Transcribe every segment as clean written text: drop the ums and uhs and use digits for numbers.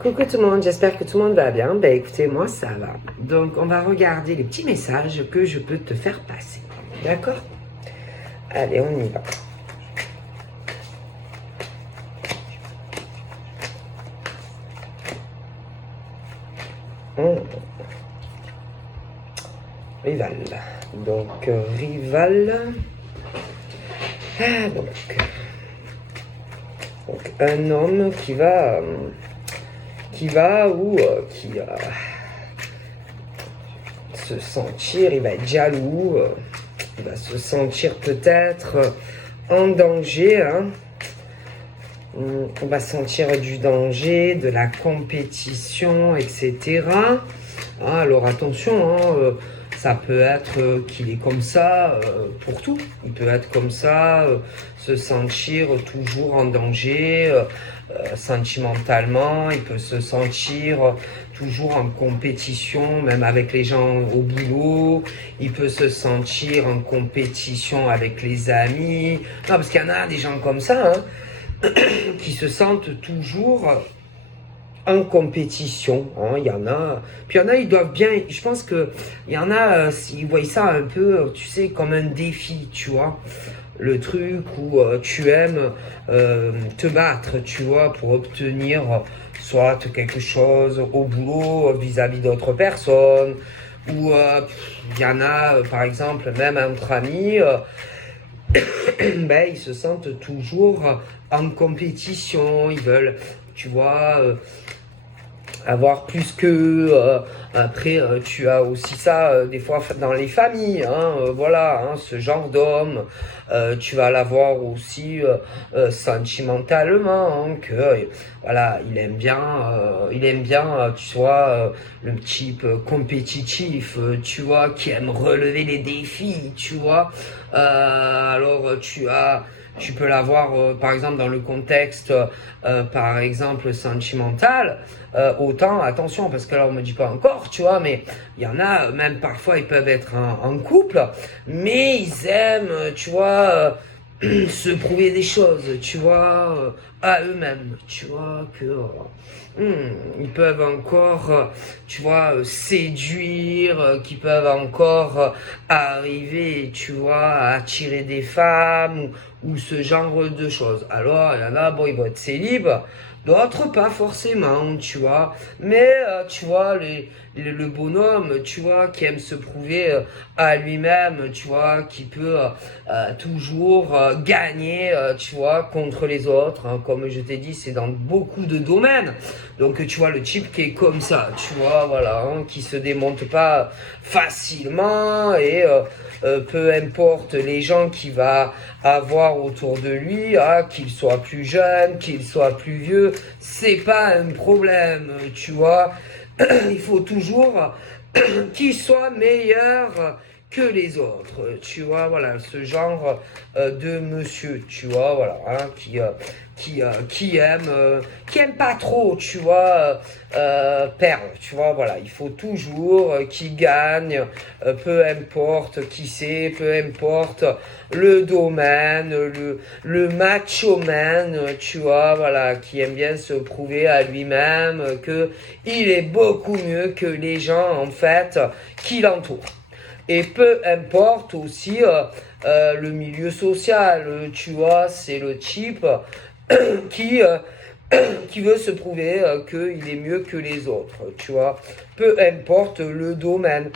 Coucou tout le monde, j'espère que tout le monde va bien. Ben écoutez, moi ça va. Donc on va regarder les petits messages que je peux te faire passer. D'accord? Allez, on y va. Rival. Donc rival. Donc un homme qui va se sentir, il va être jaloux, il va se sentir peut-être en danger, hein. On va sentir du danger, de la compétition, etc. Alors attention, hein, ça peut être qu'il est comme ça pour tout. Il peut être comme ça, se sentir toujours en danger sentimentalement. Il peut se sentir toujours en compétition, même avec les gens au boulot. Il peut se sentir en compétition avec les amis. Non, parce qu'il y en a des gens comme ça, hein, qui se sentent toujours en compétition, hein. Il y en a, puis il y en a, ils doivent bien, je pense que il y en a, ils voient ça un peu, tu sais, comme un défi, tu vois, le truc où tu aimes te battre, tu vois, pour obtenir soit quelque chose au boulot vis-à-vis d'autres personnes, ou il y en a, par exemple, même entre amis, ben, ils se sentent toujours en compétition, ils veulent, tu vois, avoir plus que après tu as aussi ça des fois dans les familles, hein, voilà, hein, ce genre d'homme tu vas l'avoir aussi sentimentalement, hein, que voilà, il aime bien tu vois, le type compétitif, tu vois, qui aime relever les défis, tu vois, alors tu peux l'avoir par exemple dans le contexte par exemple sentimental, autant attention, parce que là on me dit pas encore, tu vois, mais il y en a même parfois ils peuvent être en couple, mais ils aiment, tu vois, se prouver des choses, tu vois, à eux-mêmes, tu vois, que ils peuvent encore, tu vois, séduire, qu'ils peuvent encore arriver, tu vois, à attirer des femmes ou ce genre de choses. Alors, il y en a, bon, ils vont être célibes, d'autres pas forcément, tu vois, mais tu vois, le bonhomme, tu vois, qui aime se prouver à lui-même, tu vois, qui peut toujours gagner, tu vois, contre les autres, hein. Comme je t'ai dit, c'est dans beaucoup de domaines. Donc, tu vois, le type qui est comme ça, tu vois, voilà, hein, qui se démonte pas facilement et peu importe les gens qu'il va avoir autour de lui, hein, qu'il soit plus jeune, qu'il soit plus vieux, c'est pas un problème, tu vois. Il faut toujours qu'il soit meilleur que les autres, tu vois, voilà, ce genre de monsieur, tu vois, voilà, hein, qui aime pas trop, tu vois, perdre, tu vois, voilà, il faut toujours qu'il gagne, peu importe qui c'est, peu importe le domaine, le macho man, tu vois, voilà, qui aime bien se prouver à lui-même que il est beaucoup mieux que les gens, en fait, qui l'entourent. Et peu importe aussi le milieu social, tu vois, c'est le type qui, qui veut se prouver qu'il est mieux que les autres, tu vois. Peu importe le domaine,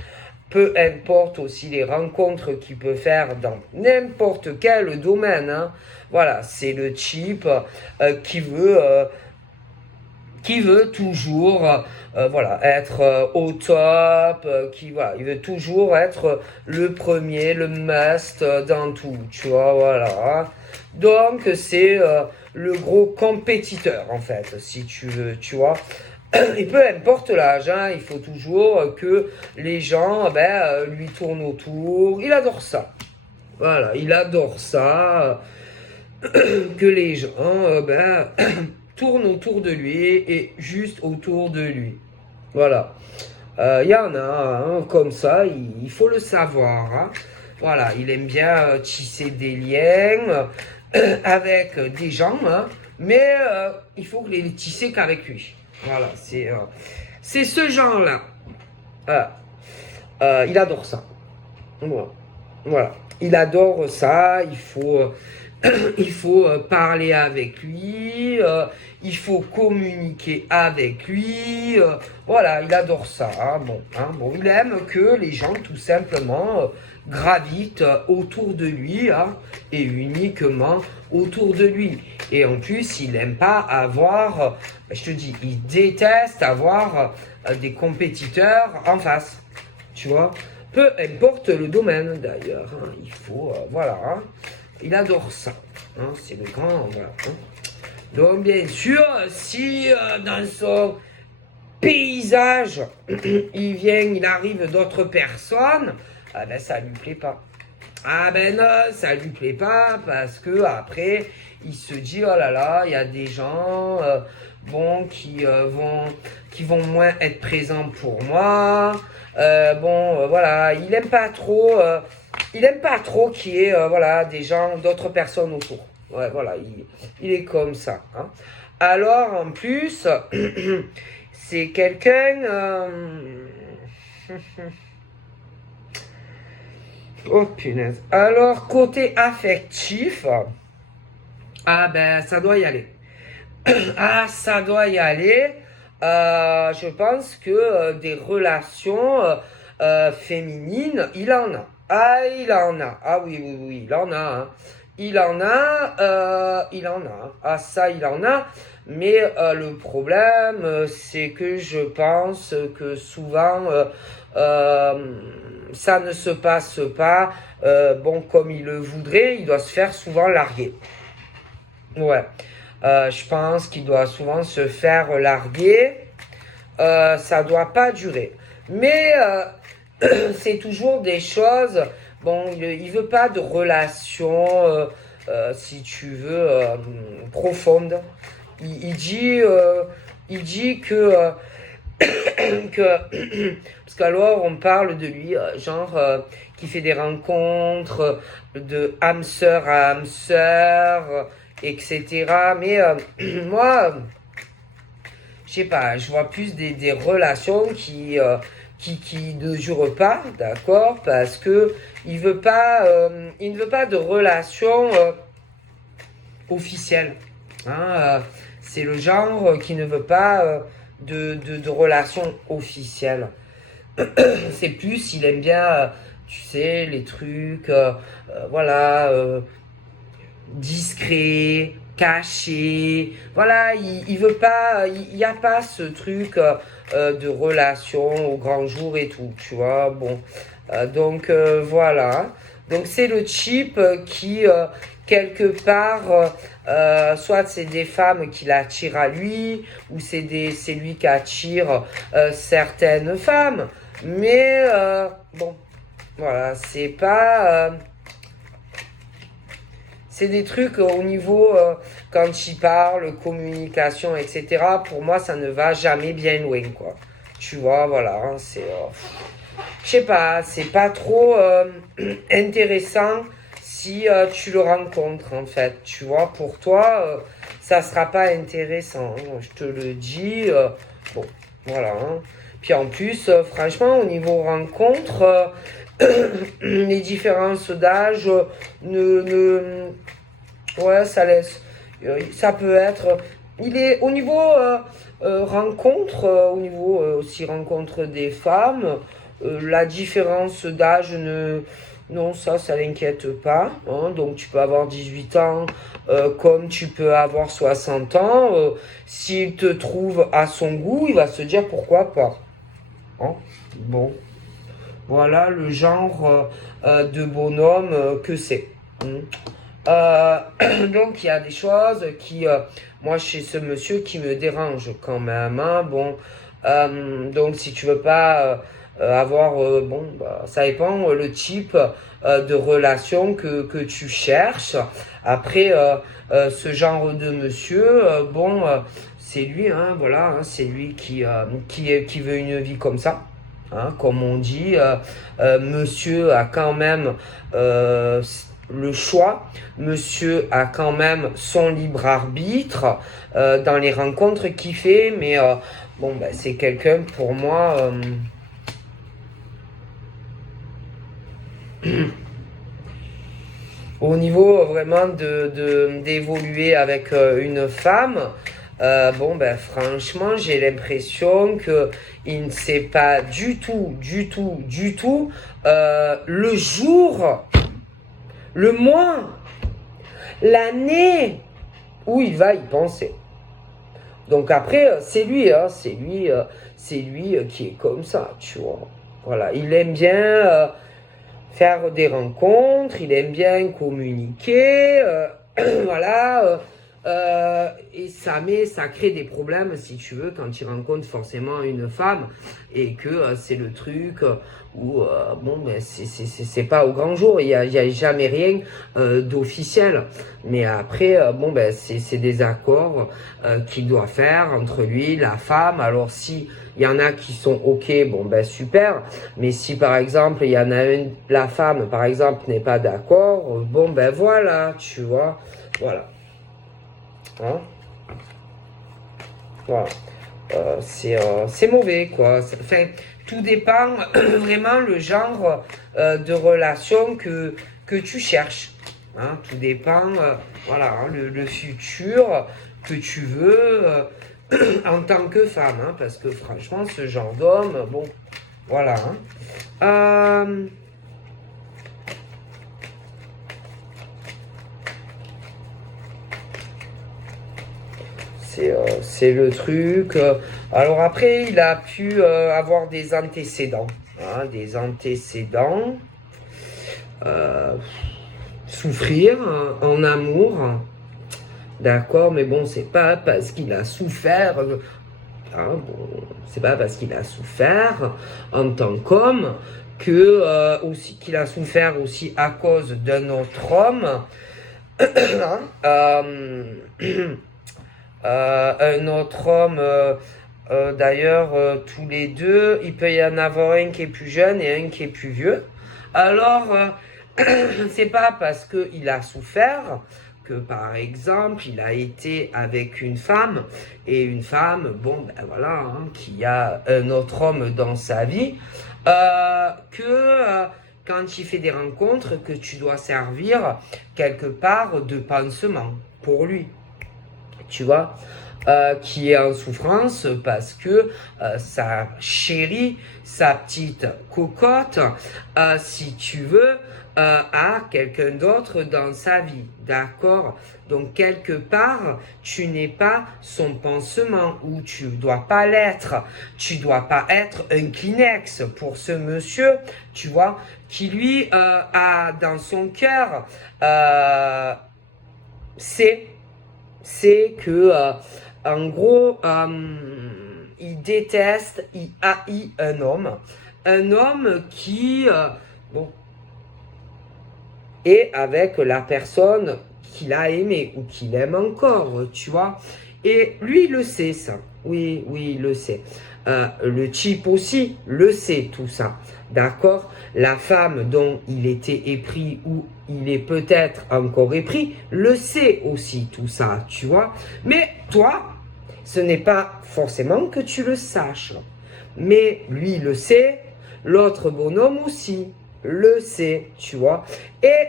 peu importe aussi les rencontres qu'il peut faire dans n'importe quel domaine, hein. Voilà, c'est le type qui veut toujours voilà, être au top, voilà, il veut toujours être le premier, le must dans tout, tu vois, voilà. Donc c'est le gros compétiteur en fait, si tu veux, tu vois. Et peu importe l'âge, hein, il faut toujours que les gens lui tournent autour. Il adore ça. Voilà, il adore ça. Que les gens tournent autour de lui et juste autour de lui. Voilà. Il y en a comme ça, il faut le savoir, hein. Voilà, il aime bien tisser des liens avec des gens, hein, mais il faut les tisser qu'avec lui. Voilà, c'est ce genre-là. Il adore ça. Voilà. Voilà. Il adore ça. Il faut parler avec lui. Il faut communiquer avec lui. Voilà, il adore ça. Hein, bon, hein, bon, il aime que les gens, tout simplement, gravitent autour de lui, hein, et uniquement autour de lui. Et en plus, il n'aime pas avoir, je te dis, il déteste avoir des compétiteurs en face. Tu vois, peu importe le domaine d'ailleurs, hein, il faut, voilà, hein, il adore ça, hein, c'est le grand, voilà. Hein. Donc bien sûr, si dans son paysage, il arrive d'autres personnes, ah ben ça lui plaît pas. Ah ben non, ça lui plaît pas parce que après il se dit oh là là, il y a des gens bon qui vont moins être présents pour moi. Voilà, il aime pas trop qu'il y ait voilà des gens, d'autres personnes autour. Ouais, voilà, il est comme ça. Hein. Alors en plus, c'est quelqu'un. Oh punaise. Alors, côté affectif, ah ben, ça doit y aller. Ah, ça doit y aller. Je pense que des relations féminines, il en a. Ah, il en a. Ah oui, oui, oui, il en a. Hein. Il en a. Il en a. Ah, ça, il en a. Mais le problème, c'est que je pense que souvent, ça ne se passe pas bon comme il le voudrait. Il doit se faire souvent larguer. Ouais. Je pense qu'il doit souvent se faire larguer. Ça doit pas durer. Mais c'est toujours des choses. Bon, il veut pas de relation, si tu veux, profonde. Il dit que parce qu'alors on parle de lui, genre qui fait des rencontres de âme sœur à âme sœur, etc. Mais moi, je sais pas, je vois plus des relations qui ne durent pas, d'accord, parce que il ne veut pas de relation officielle. Hein, c'est le genre qui ne veut pas de relation officielle. C'est plus, il aime bien, tu sais, les trucs, voilà, discret, caché. Voilà, il veut pas, il n'y a pas ce truc de relation au grand jour et tout, tu vois. Bon, donc voilà. Donc c'est le type qui quelque part, soit c'est des femmes qui l'attirent à lui, ou c'est lui qui attire certaines femmes. Mais bon, voilà, c'est pas c'est des trucs au niveau, quand il parle, communication, etc. Pour moi, ça ne va jamais bien loin, quoi. Tu vois, voilà, hein, c'est... je sais pas, c'est pas trop intéressant si tu le rencontres, en fait. Tu vois, pour toi, ça sera pas intéressant. Hein, je te le dis. Bon, voilà. Hein. Puis en plus, franchement, au niveau rencontre... les différences d'âge ouais, ça laisse, ça peut être, il est au niveau rencontre, au niveau aussi rencontre des femmes, la différence d'âge non, ça l'inquiète pas, hein, donc tu peux avoir 18 ans comme tu peux avoir 60 ans, s'il te trouve à son goût, il va se dire pourquoi pas, hein, bon. Voilà le genre de bonhomme que c'est. Donc il y a des choses qui, moi chez ce monsieur, qui me dérangent quand même. Hein, bon, donc si tu veux pas avoir, bon, bah, ça dépend le type de relation que tu cherches. Après, ce genre de monsieur, bon, c'est lui, hein, voilà, hein, c'est lui qui veut une vie comme ça. Hein, comme on dit, monsieur a quand même le choix. Monsieur a quand même son libre arbitre dans les rencontres qu'il fait, mais bon, ben, c'est quelqu'un pour moi. Au niveau vraiment d'évoluer avec une femme, bon ben franchement j'ai l'impression que il ne sait pas du tout, le jour, le mois, l'année où il va y penser. Donc après c'est lui, hein, c'est lui qui est comme ça, tu vois. Voilà, il aime bien faire des rencontres, il aime bien communiquer, voilà, et ça crée des problèmes, si tu veux, quand il rencontre forcément une femme, et que c'est le truc où, bon, ben, c'est pas au grand jour, il y a jamais rien d'officiel, mais après, bon, ben, c'est des accords qu'il doit faire entre lui, la femme. Alors si il y en a qui sont ok, bon ben super, mais si par exemple il y en a une, la femme par exemple n'est pas d'accord, bon ben voilà, tu vois, voilà, hein, voilà, c'est mauvais quoi. Enfin, tout dépend vraiment le genre de relation que tu cherches, hein, tout dépend, voilà, hein, le futur que tu veux en tant que femme, hein, parce que franchement ce genre d'homme, bon, voilà, hein. Euh, c'est le truc. Alors après, il a pu avoir des antécédents. Hein, des antécédents. Euh, souffrir en amour. D'accord, mais bon, c'est pas parce qu'il a souffert. Hein, bon, c'est pas parce qu'il a souffert en tant qu'homme que aussi qu'il a souffert aussi à cause d'un autre homme. Hein, un autre homme, d'ailleurs, tous les deux, il peut y en avoir un qui est plus jeune et un qui est plus vieux. Alors, c'est pas parce qu'il a souffert que, par exemple, il a été avec une femme, et une femme, bon, ben voilà, hein, qui a un autre homme dans sa vie, quand il fait des rencontres, que tu dois servir quelque part de pansement pour lui, tu vois, qui est en souffrance parce que sa chérie, sa petite cocotte, si tu veux, a quelqu'un d'autre dans sa vie, d'accord? Donc quelque part, tu n'es pas son pansement, ou tu dois pas l'être. Tu dois pas être un Kleenex pour ce monsieur, tu vois, qui lui a dans son cœur, c'est que, en gros, il déteste, il haït un homme qui, bon, est avec la personne qu'il a aimée ou qu'il aime encore, tu vois. Et lui, il le sait, ça. Oui, il le sait. Le type aussi le sait, tout ça. D'accord? La femme dont il était épris ou il est peut-être encore épris le sait aussi, tout ça, tu vois. Mais toi, ce n'est pas forcément que tu le saches. Mais lui le sait, l'autre bonhomme aussi le sait, tu vois. Et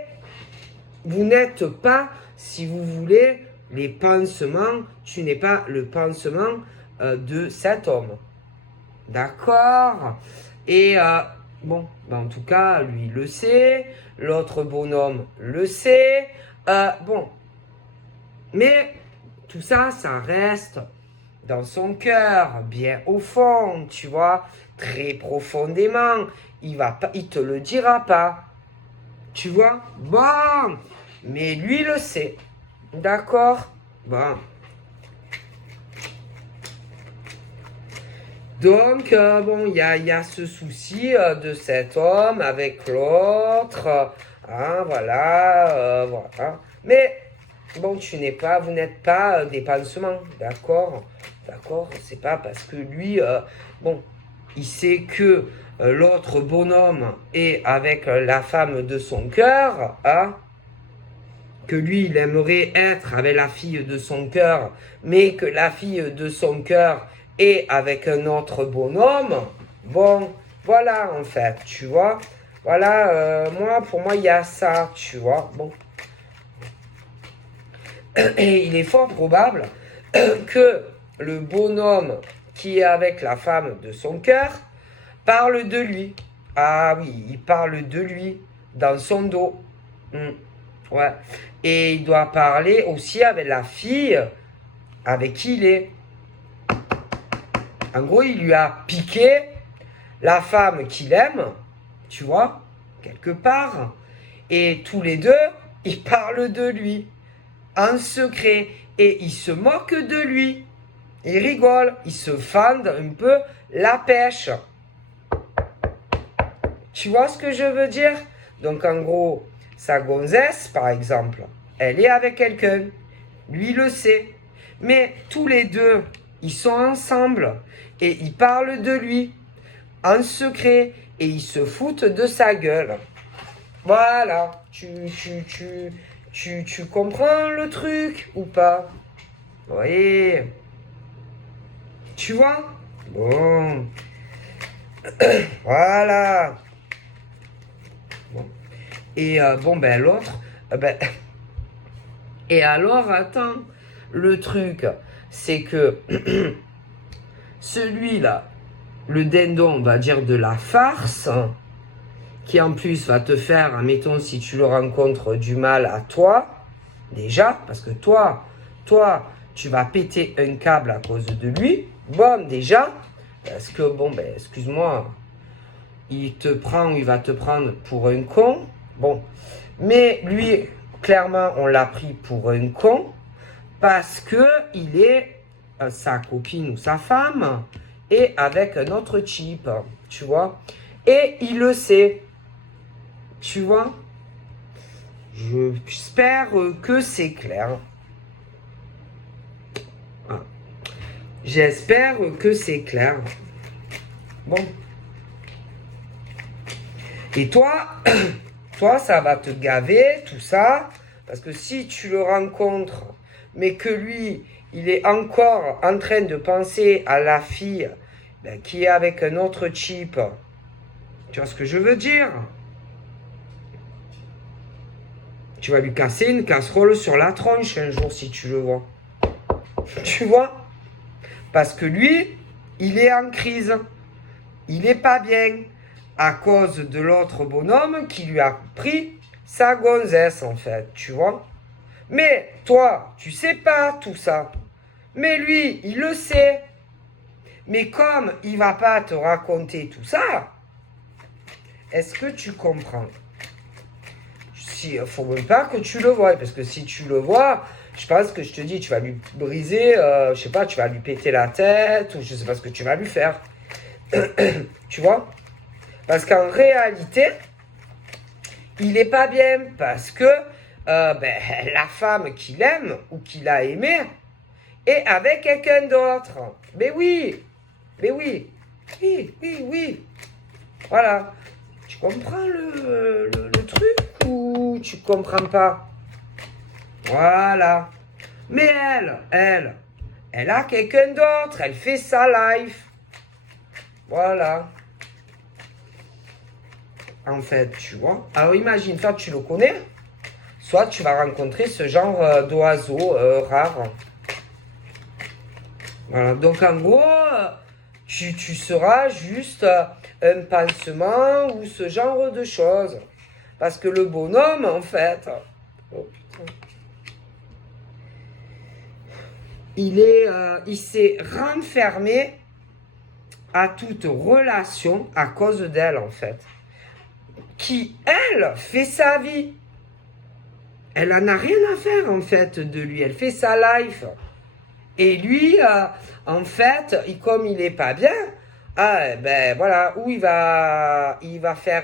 vous n'êtes pas, si vous voulez, les pansements, tu n'es pas le pansement de cet homme. D'accord? Et bon, ben en tout cas, lui le sait, l'autre bonhomme le sait. Bon, mais tout ça, ça reste dans son cœur, bien au fond, tu vois, très profondément. Il te le dira pas, tu vois. Bon, mais lui le sait, d'accord? Bon. Donc, bon, il y a ce souci de cet homme avec l'autre, hein, voilà, voilà. Mais, bon, vous n'êtes pas des pansements, d'accord? D'accord? C'est pas parce que lui, bon, il sait que l'autre bonhomme est avec la femme de son cœur, hein? que lui, il aimerait être avec la fille de son cœur, mais que la fille de son cœur est avec un autre bonhomme, bon, voilà, en fait, tu vois. Voilà, pour moi, il y a ça, tu vois. Bon. Et il est fort probable que le bonhomme qui est avec la femme de son cœur parle de lui. Ah oui, il parle de lui dans son dos. Ouais. Et il doit parler aussi avec la fille avec qui il est. En gros, il lui a piqué la femme qu'il aime, tu vois, quelque part. Et tous les deux, ils parlent de lui en secret. Et ils se moquent de lui. Ils rigolent. Ils se fendent un peu la pêche. Tu vois ce que je veux dire? Donc en gros, sa gonzesse, par exemple, elle est avec quelqu'un. Lui le sait. Mais tous les deux, ils sont ensemble. Et ils parlent de lui en secret. Et ils se foutent de sa gueule. Voilà. Tu comprends le truc ou pas? Oui. Tu vois? Bon. Voilà. Bon. Et bon, ben l'autre, ben... Et alors, attends, le truc, c'est que celui-là, le dindon, on va dire de la farce, qui en plus va te faire, admettons, si tu le rencontres, du mal à toi, déjà, parce que toi, tu vas péter un câble à cause de lui, bon, déjà, parce que, bon, ben, excuse-moi, il te prend ou il va te prendre pour un con, bon, mais lui, clairement, on l'a pris pour un con, parce que il est sa copine ou sa femme, et avec un autre type, tu vois, et il le sait, tu vois. J'espère que c'est clair. Ah. J'espère que c'est clair. Bon. Et toi, toi, ça va te gaver, tout ça. Parce que si tu le rencontres, mais que lui, il est encore en train de penser à la fille qui est avec un autre type. Tu vois ce que je veux dire? Tu vas lui casser une casserole sur la tronche un jour si tu le vois. Tu vois? Parce que lui, il est en crise. Il n'est pas bien. À cause de l'autre bonhomme qui lui a pris sa gonzesse, en fait. Tu vois? Mais toi, tu sais pas tout ça. Mais lui, il le sait. Mais comme il va pas te raconter tout ça, est-ce que tu comprends? Il ne faut même pas que tu le vois. Parce que si tu le vois, je pense que je te dis, tu vas lui briser, je sais pas, tu vas lui péter la tête, ou je sais pas ce que tu vas lui faire. Tu vois? Parce qu'en réalité, il n'est pas bien. Parce que la femme qu'il aime ou qu'il a aimée est avec quelqu'un d'autre. Mais oui. Mais oui. Oui, oui, oui. Voilà. Tu comprends le truc ou tu comprends pas? Voilà. Mais elle a quelqu'un d'autre. Elle fait sa life. Voilà. En fait, tu vois. Alors imagine, toi, tu le connais. Soit tu vas rencontrer ce genre d'oiseau rare. Voilà. Donc en gros, tu seras juste un pansement ou ce genre de choses. Parce que le bonhomme, en fait, oh putain, il s'est renfermé à toute relation à cause d'elle, en fait. Qui, elle, fait sa vie. Elle en a rien à faire, en fait, de lui. Elle fait sa life. Et lui, en fait, comme il n'est pas bien, ben voilà, où il va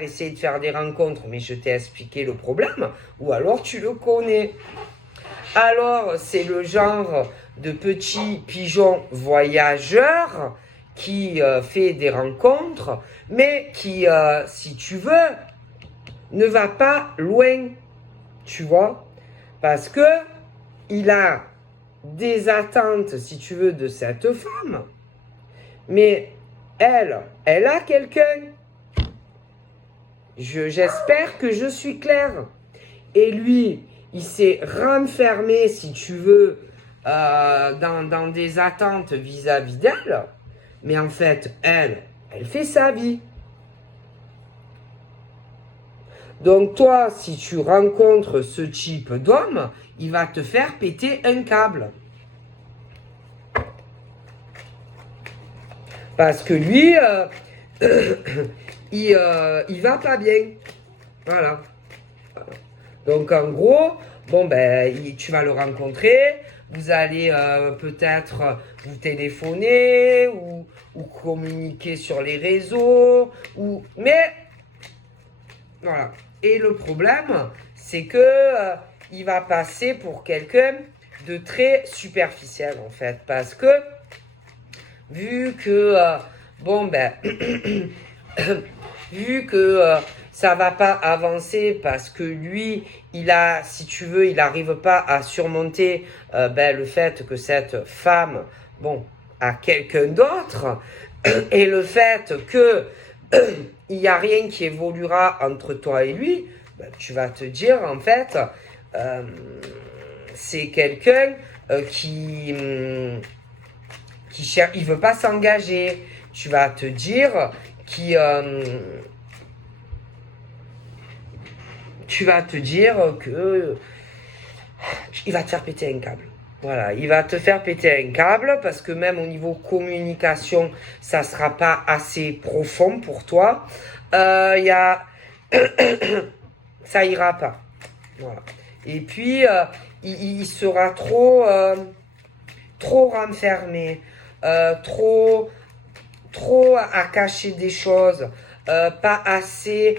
essayer de faire des rencontres, mais je t'ai expliqué le problème, ou alors tu le connais. Alors, c'est le genre de petit pigeon voyageur qui fait des rencontres, mais qui, si tu veux, ne va pas loin, tu vois. Parce que il a des attentes, si tu veux, de cette femme. Mais elle a quelqu'un. J'espère que je suis claire. Et lui, il s'est renfermé, si tu veux, dans des attentes vis-à-vis d'elle. Mais en fait, elle fait sa vie. Donc toi, si tu rencontres ce type d'homme, il va te faire péter un câble. Parce que lui, il va pas bien. Voilà. Donc en gros, bon ben, tu vas le rencontrer, vous allez peut-être vous téléphoner ou communiquer sur les réseaux, mais voilà. Et le problème, c'est que il va passer pour quelqu'un de très superficiel en fait, parce que vu que bon ben vu que ça va pas avancer parce que lui, si tu veux, il n'arrive pas à surmonter le fait que cette femme, bon, a quelqu'un d'autre, et le fait que il n'y a rien qui évoluera entre toi et lui, tu vas te dire, en fait, c'est quelqu'un qui cherche, il veut pas s'engager. Tu vas te dire qu'il tu vas te dire que il va te faire péter un câble. Voilà, il va te faire péter un câble parce que même au niveau communication, ça sera pas assez profond pour toi. Ça ira pas. Voilà. Et puis il sera trop renfermé, trop à cacher des choses, pas assez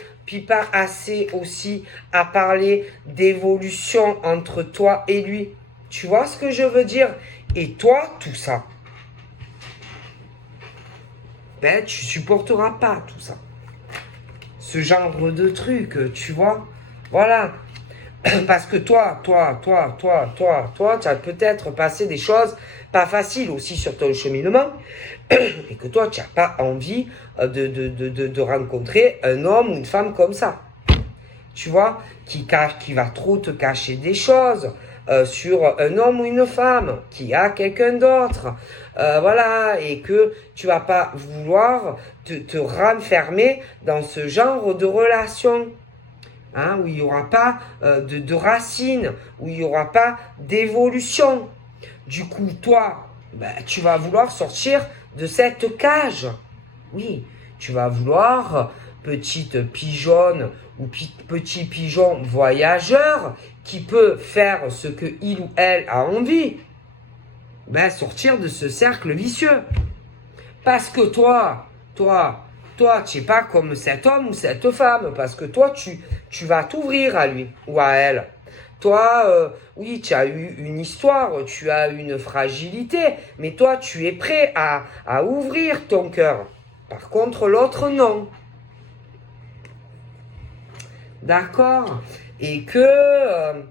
aussi à parler d'évolution entre toi et lui. Tu vois ce que je veux dire? Et toi, tout ça, tu supporteras pas tout ça. Ce genre de truc, tu vois? Voilà. Parce que toi, tu as peut-être passé des choses pas faciles aussi sur ton cheminement et que toi, tu n'as pas envie de rencontrer un homme ou une femme comme ça. Tu vois, qui va trop te cacher des choses sur un homme ou une femme qui a quelqu'un d'autre. Voilà, et que tu vas pas vouloir te renfermer dans ce genre de relation. Hein, où il n'y aura pas de racines, où il n'y aura pas d'évolution. Du coup, toi, tu vas vouloir sortir de cette cage. Oui, tu vas vouloir, petite pigeonne ou petit pigeon voyageur qui peut faire ce que il ou elle a envie, sortir de ce cercle vicieux. Parce que toi, tu n'es pas comme cet homme ou cette femme, parce que toi, tu vas t'ouvrir à lui ou à elle. Toi, oui, tu as eu une histoire, tu as une fragilité, mais toi, tu es prêt à ouvrir ton cœur. Par contre, l'autre, non. D'accord? Et que,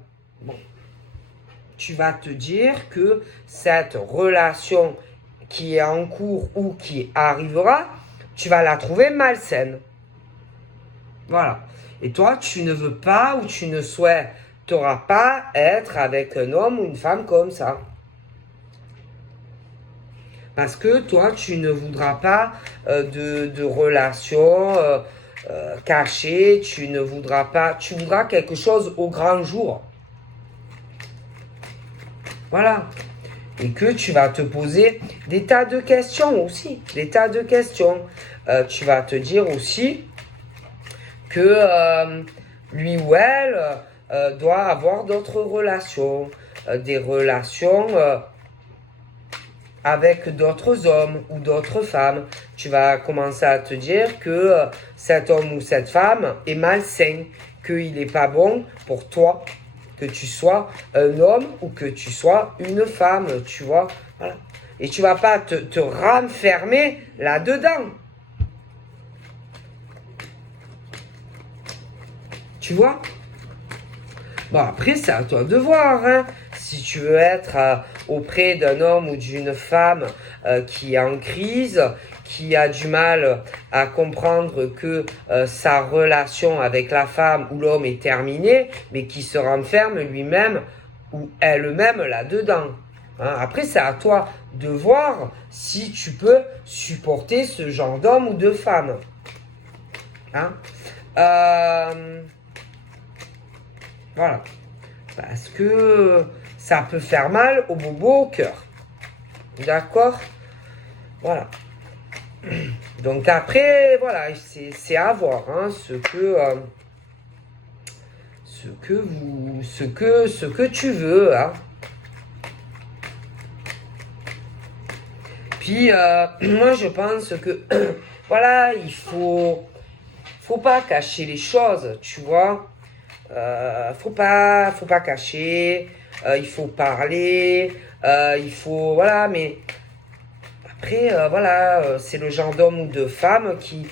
tu vas te dire que cette relation qui est en cours ou qui arrivera, tu vas la trouver malsaine. Voilà. Et toi, tu ne veux pas ou tu ne souhaiteras pas être avec un homme ou une femme comme ça. Parce que toi, tu ne voudras pas de relations cachées, tu ne voudras pas, tu voudras quelque chose au grand jour. Voilà. Et que tu vas te poser des tas de questions aussi, des tas de questions. Tu vas te dire aussi que lui ou elle doit avoir d'autres relations, des relations avec d'autres hommes ou d'autres femmes. Tu vas commencer à te dire que cet homme ou cette femme est malsain, qu'il n'est pas bon pour toi, que tu sois un homme ou que tu sois une femme, tu vois. Voilà. Et tu vas pas te renfermer là-dedans. Tu vois? Bon, après, c'est à toi de voir, hein. Si tu veux être auprès d'un homme ou d'une femme qui est en crise, qui a du mal à comprendre que sa relation avec la femme ou l'homme est terminée, mais qui se renferme lui-même ou elle-même là-dedans. Hein. Après, c'est à toi de voir si tu peux supporter ce genre d'homme ou de femme. Hein. Voilà. Parce que ça peut faire mal au bobo, au cœur. D'accord? Voilà. Donc après, voilà, c'est à voir, hein, ce que tu veux, hein. Puis moi je pense que voilà, faut pas cacher les choses, tu vois. Faut pas cacher. Il faut parler. Il faut voilà, mais après voilà, c'est le genre d'homme ou de femme qui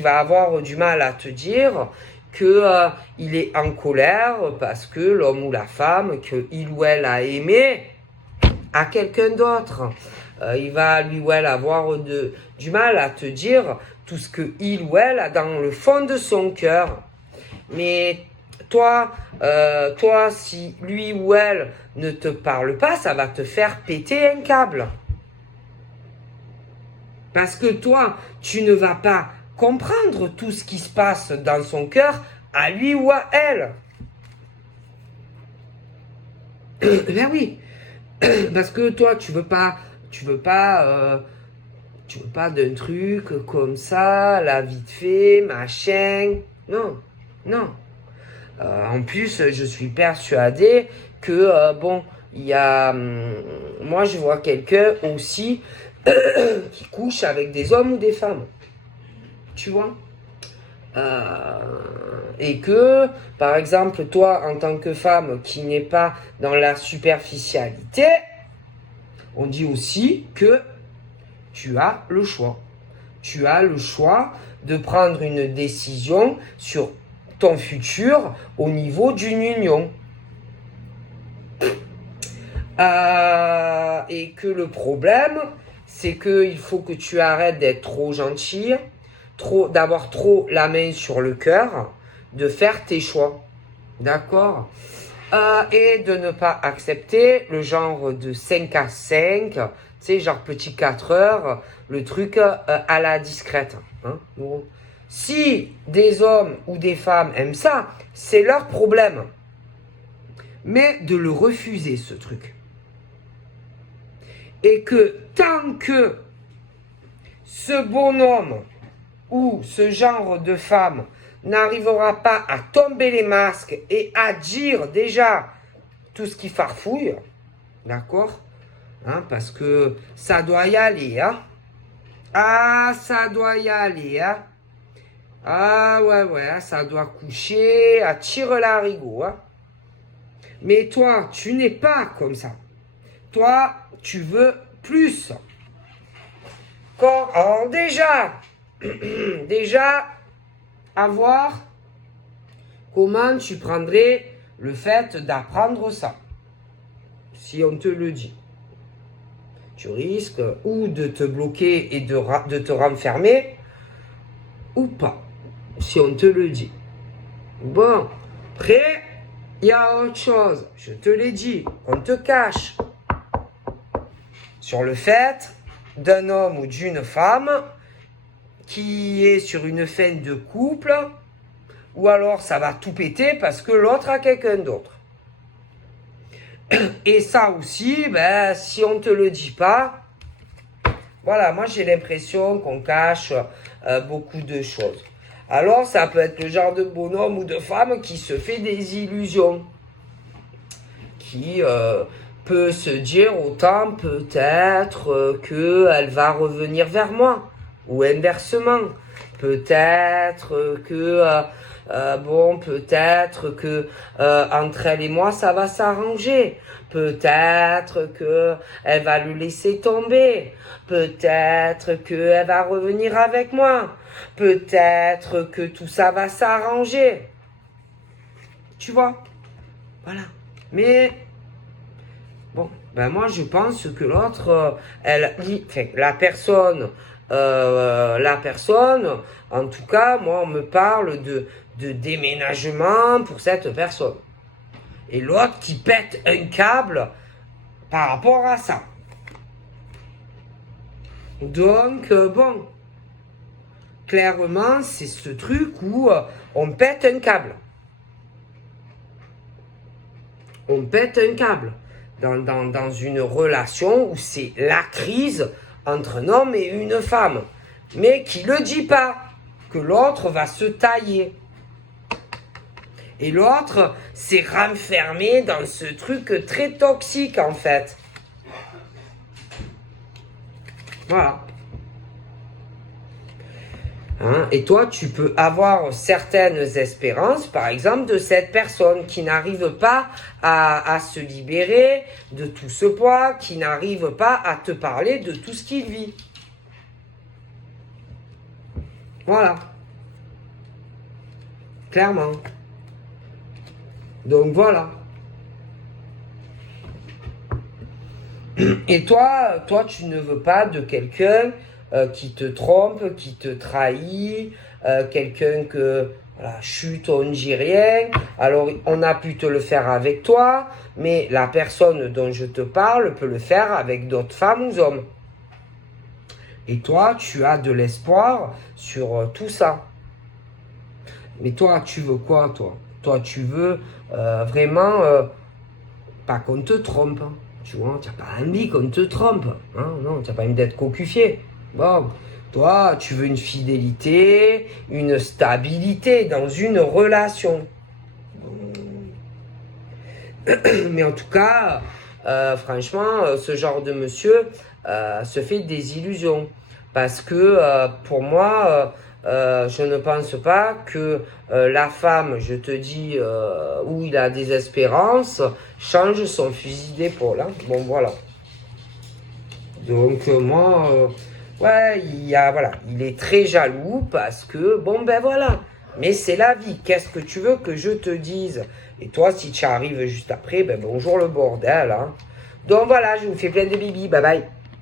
va avoir du mal à te dire que il est en colère parce que l'homme ou la femme que il ou elle a aimé à quelqu'un d'autre. Il va lui ou elle avoir du mal à te dire tout ce que il ou elle a dans le fond de son cœur. Mais toi, si lui ou elle ne te parle pas, ça va te faire péter un câble. Parce que toi, tu ne vas pas comprendre tout ce qui se passe dans son cœur à lui ou à elle. Ben oui. Parce que toi, tu veux pas d'un truc comme ça, là, vite fait, machin. Non, non. En plus, je suis persuadé que, bon, il y a... moi, je vois quelqu'un aussi qui couche avec des hommes ou des femmes. Tu vois? Et que, par exemple, toi, en tant que femme qui n'est pas dans la superficialité, on dit aussi que tu as le choix. Tu as le choix de prendre une décision sur ton futur au niveau d'une union. Et que le problème, c'est qu'il faut que tu arrêtes d'être trop gentil, d'avoir trop la main sur le cœur, de faire tes choix. D'accord? Et de ne pas accepter le genre de 5 à 5, tu sais, genre petit 4 heures, le truc à la discrète. Hein? Bon. Si des hommes ou des femmes aiment ça, c'est leur problème. Mais de le refuser, ce truc. Et que tant que ce bonhomme ou ce genre de femme n'arrivera pas à tomber les masques et à dire déjà tout ce qui farfouille, d'accord, hein, parce que ça doit y aller, hein. Ah, ça doit y aller, hein. Ah, ouais, ça doit coucher à tire-larigot, hein. Mais toi, tu n'es pas comme ça. Toi, tu veux plus. Alors déjà, à voir comment tu prendrais le fait d'apprendre ça. Si on te le dit. Tu risques ou de te bloquer et de te renfermer, ou pas, si on te le dit. Bon, après, il y a autre chose. Je te l'ai dit, on te cache. Sur le fait d'un homme ou d'une femme qui est sur une fin de couple, ou alors ça va tout péter parce que l'autre a quelqu'un d'autre. Et ça aussi, ben, si on ne te le dit pas, voilà, moi j'ai l'impression qu'on cache beaucoup de choses. Alors ça peut être le genre de bonhomme ou de femme qui se fait des illusions, qui peut se dire autant peut-être qu'elle va revenir vers moi, ou inversement. Peut-être que, peut-être que entre elle et moi, ça va s'arranger. Peut-être que elle va le laisser tomber. Peut-être que elle va revenir avec moi. Peut-être que tout ça va s'arranger. Tu vois? Voilà. Mais, bon, ben moi, je pense que l'autre, la personne, en tout cas, moi, on me parle de déménagement pour cette personne. Et l'autre qui pète un câble par rapport à ça. Donc, bon, clairement, c'est ce truc où on pète un câble. On pète un câble dans une relation où c'est la crise entre un homme et une femme. Mais qui ne le dit pas, que l'autre va se tailler. Et l'autre s'est renfermé dans ce truc très toxique en fait. Voilà. Hein? Et toi, tu peux avoir certaines espérances, par exemple, de cette personne qui n'arrive pas à se libérer de tout ce poids, qui n'arrive pas à te parler de tout ce qu'il vit. Voilà. Clairement. Donc voilà. Et toi, tu ne veux pas de quelqu'un qui te trompe, qui te trahit, quelqu'un que, voilà, chut, on ne dit rien. Alors, on a pu te le faire avec toi, mais la personne dont je te parle peut le faire avec d'autres femmes ou hommes. Et toi, tu as de l'espoir sur tout ça. Mais toi, tu veux quoi, toi? Toi, tu veux vraiment pas qu'on te trompe. Hein. Tu vois, tu n'as pas envie qu'on te trompe. Hein? Non, tu n'as pas envie d'être cocufié. Bon, toi, tu veux une fidélité, une stabilité dans une relation. Mais en tout cas, franchement, ce genre de monsieur se fait des illusions. Parce que pour moi, je ne pense pas que la femme, je te dis, où il a des espérances, change son fusil d'épaule. Hein. Bon, voilà. Donc, moi, ouais, voilà, il est très jaloux parce que, bon, ben voilà. Mais c'est la vie. Qu'est-ce que tu veux que je te dise? Et toi, si tu arrives juste après, ben bonjour le bordel. Hein. Donc voilà, je vous fais plein de bibis. Bye bye.